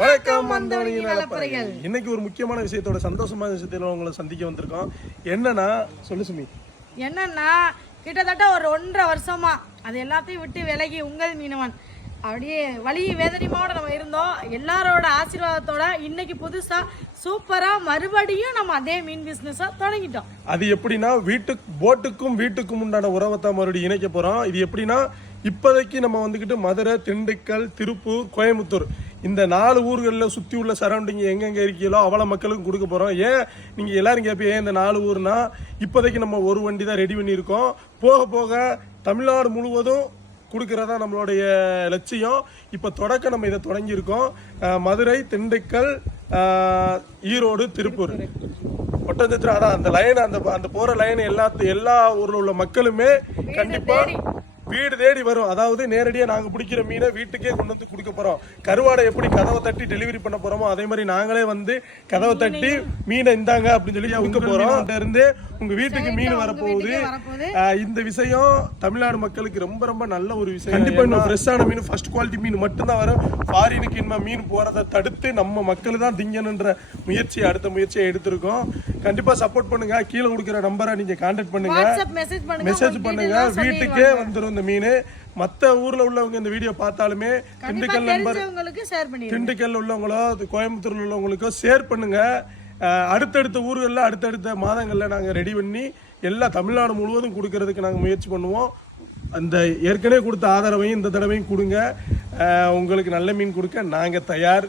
வணக்கம் நலப்பறைகள். இன்னைக்கு ஒரு முக்கியமான விஷயத்தோட சந்தோஷமான விஷயத்துல உங்களை சந்திக்க வந்திருக்கோம். என்னன்னா சொல்லு சுமி. என்னன்னா கிட்டத்தட்ட ஒரு 1.5 வருஷமா அது எல்லாத்தையும் விட்டு விலகி உங்கள் மீனவன் அப்படியே வலி வேதனையோட நம்ம இருந்தோம். எல்லாரோட ஆசீர்வாதத்தோட இன்னைக்கு புதுசா சூப்பரா மறுபடியும் நம்ம அதே மீன் பிசினஸா தொடங்கிட்டோம். அது எப்படின்னா போட்டுக்கும் வீட்டுக்கும் உண்டான உறவத்தை மறுபடியும் இணைக்க போறோம். இது எப்படின்னா இப்போதைக்கு நம்ம வந்துக்கிட்டு மதுரை, திண்டுக்கல், திருப்பூர், கோயம்புத்தூர் இந்த 4 ஊர்களில் சுற்றி உள்ள சரௌண்டிங் எங்கெங்கே இருக்கீங்களோ அவ்வளோ மக்களுக்கும் கொடுக்க போகிறோம். ஏன் நீங்கள் எல்லாரும் கேட்பீங்க ஏன் இந்த 4 ஊர்னா, இப்போதைக்கு நம்ம ஒரு வண்டி தான் ரெடி பண்ணியிருக்கோம். போக போக தமிழ்நாடு முழுவதும் கொடுக்கறதா நம்மளுடைய லட்சியம். இப்போ தொடக்க நம்ம இதை தொடங்கியிருக்கோம். மதுரை, திண்டுக்கல், ஈரோடு, திருப்பூர், ஒட்டஞ்சத்திரம், அதான் அந்த லைன், அந்த போகிற லைன் எல்லா ஊரில் உள்ள மக்களுமே கண்டிப்பாக வீடு தேடி வரும். அதாவது நேரடியாக நாங்கள் பிடிக்கிற மீனை வீட்டுக்கே கொண்டு வந்து கொடுக்க போகிறோம். கருவாடை எப்படி கதவை தட்டி டெலிவரி பண்ண போகிறோமோ அதே மாதிரி நாங்களே வந்து கதவை தட்டி மீனை இந்தாங்க அப்படின்னு சொல்லி கொடுக்க போகிறோம். இருந்து உங்கள் வீட்டுக்கு மீன் வரப்போகுது. இந்த விஷயம் தமிழ்நாடு மக்களுக்கு ரொம்ப ரொம்ப நல்ல ஒரு விஷயம். கண்டிப்பாக இன்னும் ஃப்ரெஷ்ஷான மீன், ஃபர்ஸ்ட் குவாலிட்டி மீன் மட்டும்தான் வரும். ஃபாரினுக்கு இனிமே மீன் போகிறத தடுத்து நம்ம மக்கள் தான் திங்கணுன்ற அடுத்த முயற்சியை எடுத்திருக்கோம். கண்டிப்பாக சப்போர்ட் பண்ணுங்க. கீழே கொடுக்குற நம்பரை நீங்கள் கான்டாக்ட் பண்ணுங்க, மெசேஜ் பண்ணுங்க. வீட்டுக்கே வந்துடும் மீன். மற்ற ஊர்ல உள்ளவங்க இந்த வீடியோ பார்த்தாலுமே திண்டுக்கல் நம்பர், திண்டுக்கல் உள்ளவங்களோ கோயம்புத்தூர்ல உள்ளவங்களுக்கோ ஷேர் பண்ணுங்க. அடுத்தடுத்த ஊர்களில் அடுத்தடுத்த மாதங்களில் நாங்கள் ரெடி பண்ணி எல்லா தமிழ்நாடு முழுவதும் கொடுக்கறதுக்கு நாங்கள் முயற்சி பண்ணுவோம். அந்த ஏற்கனவே கொடுத்த ஆதரவையும் இந்த தடவையும் கொடுங்க. உங்களுக்கு நல்ல மீன் கொடுக்க நாங்கள் தயார்.